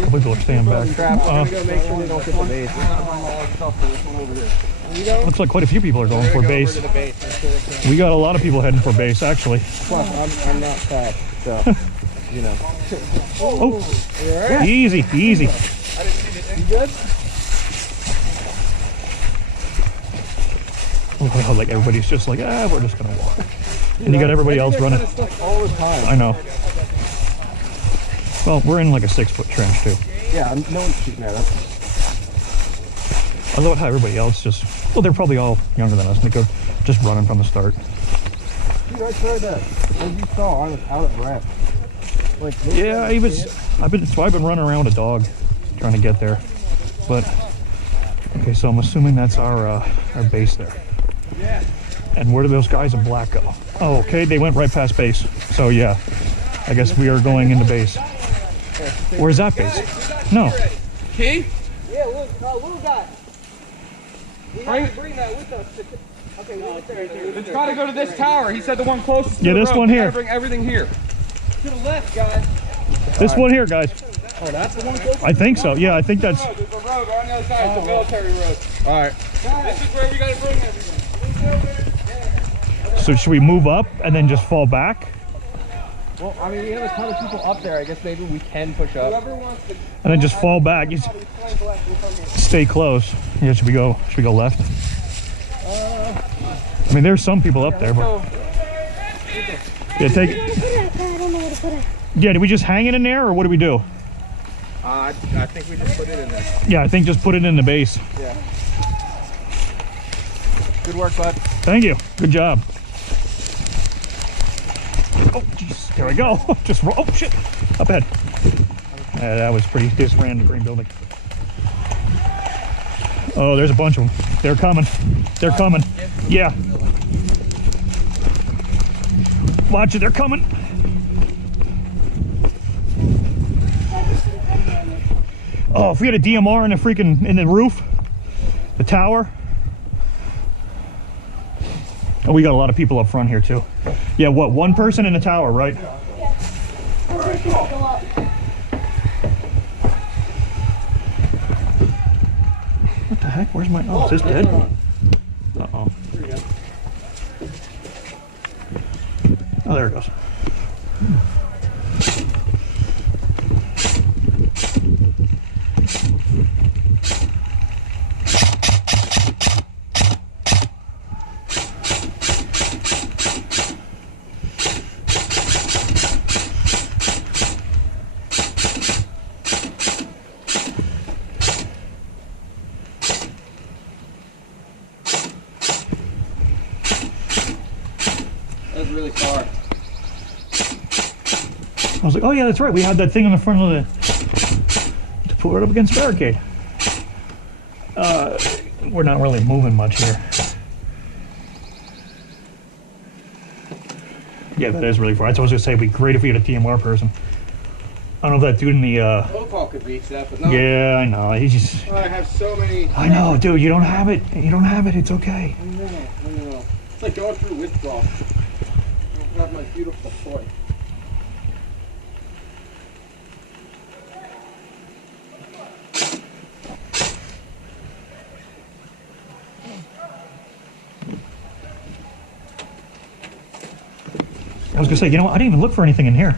couple people are staying back. I'm gonna go make sure they don't get the base. We're gonna bring all our stuff for this one over here. Looks like quite a few people are going for base. We got a lot of people heading for base, actually. Plus, I'm not fast, so, you know. Oh, easy, easy. You good? Oh, like everybody's just like, we're just gonna walk. And you got everybody else running. All the time. I know. Well, we're in like a 6-foot trench too. Yeah, no one's shooting at us. I love how everybody else just, well, they're probably all younger than us, and they go just running from the start. Dude, I tried that. As you saw, I was out of breath. Like, yeah, I've been running around with a dog trying to get there. But, okay, so I'm assuming that's our base there. Yeah. And where do those guys in black go? Oh, okay, they went right past base. So yeah, I guess we are going into base. Where's that base? No. Key? Yeah, little guy. We have to bring that with us. Okay, we'll get there. It's got to go to this tower. He said the one closest to Yeah, the this road. one We here. gotta bring everything here. To the left, guys. This one here, guys. Oh, that's the one close? I think so. Yeah, I think that's. There's a road right on the other side. It's a military road. All right. This is where we got to bring everything. So should we move up and then just fall back? Well, I mean, we have a ton of people up there. I guess maybe we can push up. Whoever wants to And then just fall back. You stay close. Yeah, should we go left? I mean, there's some people up there, but yeah, take it. I don't know where to put it. Yeah, do we just hang it in there, or what do we do? I think we just put it in there. Yeah, I think just put it in the base. Yeah. Good work, bud. Thank you. Good job. Oh, jeez. There we go. Just roll. Oh, shit. Up ahead. That was pretty. Just ran the green building. Oh, there's a bunch of them. They're coming. They're coming. Yeah. Watch it. They're coming. Oh, if we had a DMR in the roof, the tower. Oh, we got a lot of people up front here too. Yeah, what? One person in the tower, right? Yeah. Go up. What the heck? Where's my? Oh, is this dead? Uh-oh. Oh, there it goes. That was really far. I was like, oh yeah, that's right. We had that thing on the front of the to put it up against the barricade. We're not really moving much here. Yeah, that is really far. I was gonna say it'd be great if we had a TMR person. I don't know if that dude in the Opal could reach that, but no. yeah, I know. He's just. I have so many. I know, dude. You don't have it. You don't have it. It's okay. I know. It's like going through withdrawal. I don't have my beautiful toy. I was gonna say, you know what? I didn't even look for anything in here.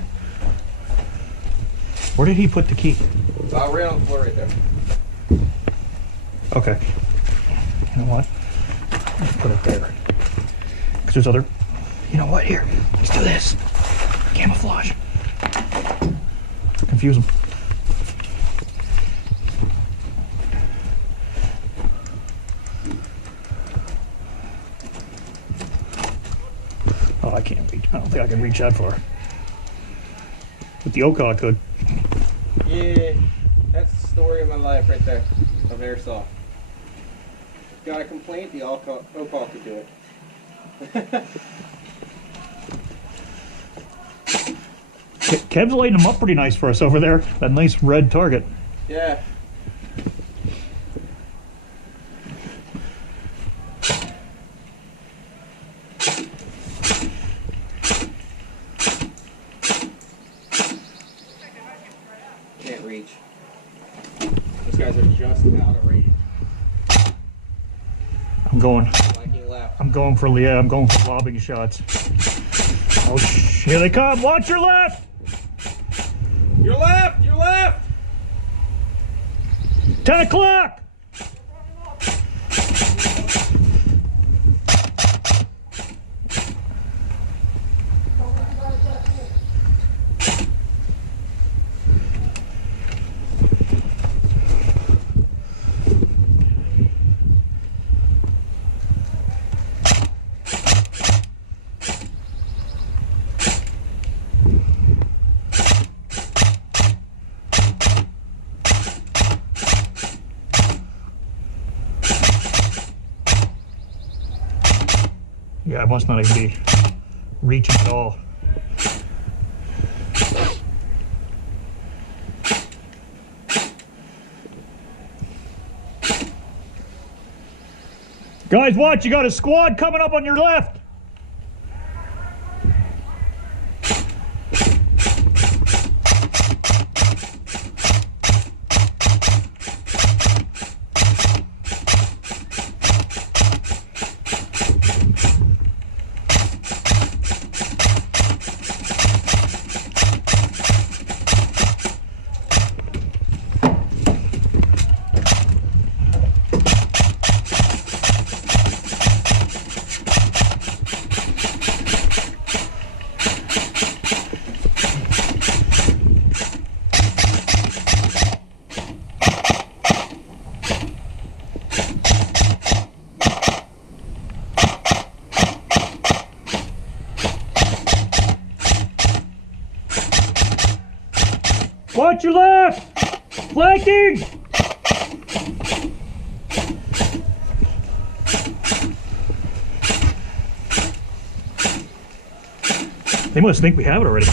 Where did he put the key? Right on the floor right there. Okay. You know what? Let's put it there. Because there's other. You know what? Here. Let's do this. Camouflage. Confuse them. Oh, I can't reach. I don't think I can reach that far. With the Oka, I could. Yeah, that's the story of my life right there, of airsoft. Got a complaint, the Opal could do it. Kev's lighting them up pretty nice for us over there. That nice red target. Yeah. Can't reach. guys are just out of range. I'm going. Flanking left. I'm going for lobbing shots. Oh, here they come. Watch your left. Your left! Your left! 10 o'clock. Yeah, I must not even be reaching at all. Guys, watch, you got a squad coming up on your left. Watch your left! Flanking! They must think we have it already.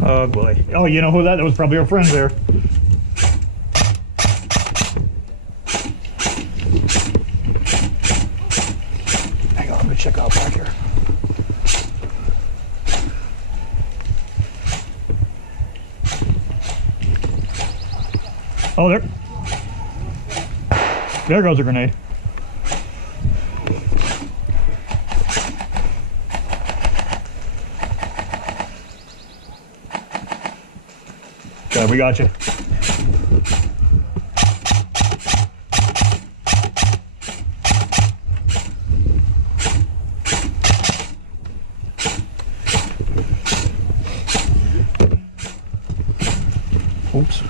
Oh boy. Oh, you know who that? That was probably our friend there. Hang on, let me check out back here. Oh, there goes a grenade. Okay, we got you. Oops.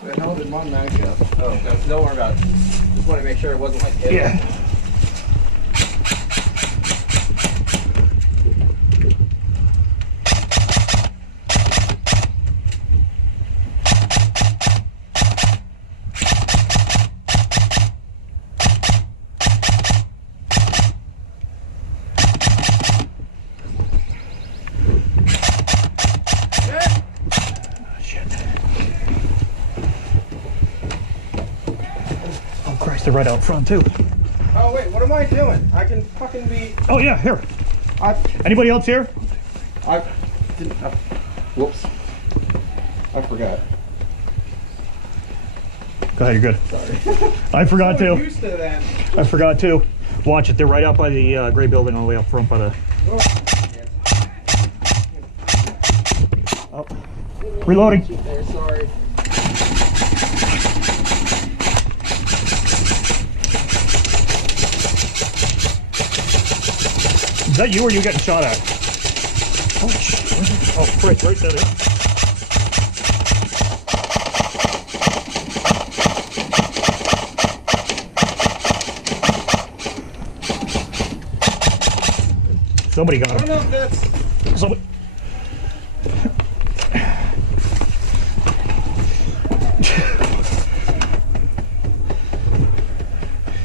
Where the hell did my mag go? Oh, don't worry about it. Just want to make sure it wasn't like hit. Yeah. They're right out front too. Oh wait, what am I doing? I can fucking be. Oh yeah, here. Anybody else here? Whoops. I forgot. Go ahead, you're good. Sorry. I forgot I'm so too. used to that. I forgot too. Watch it. They're right out by the gray building, all the way up front by the. Oh. Reloading. There, sorry. Is that you or you getting shot at? Oh, shit. Oh, Fritz, right there. Somebody got I don't him. know if that's Somebody.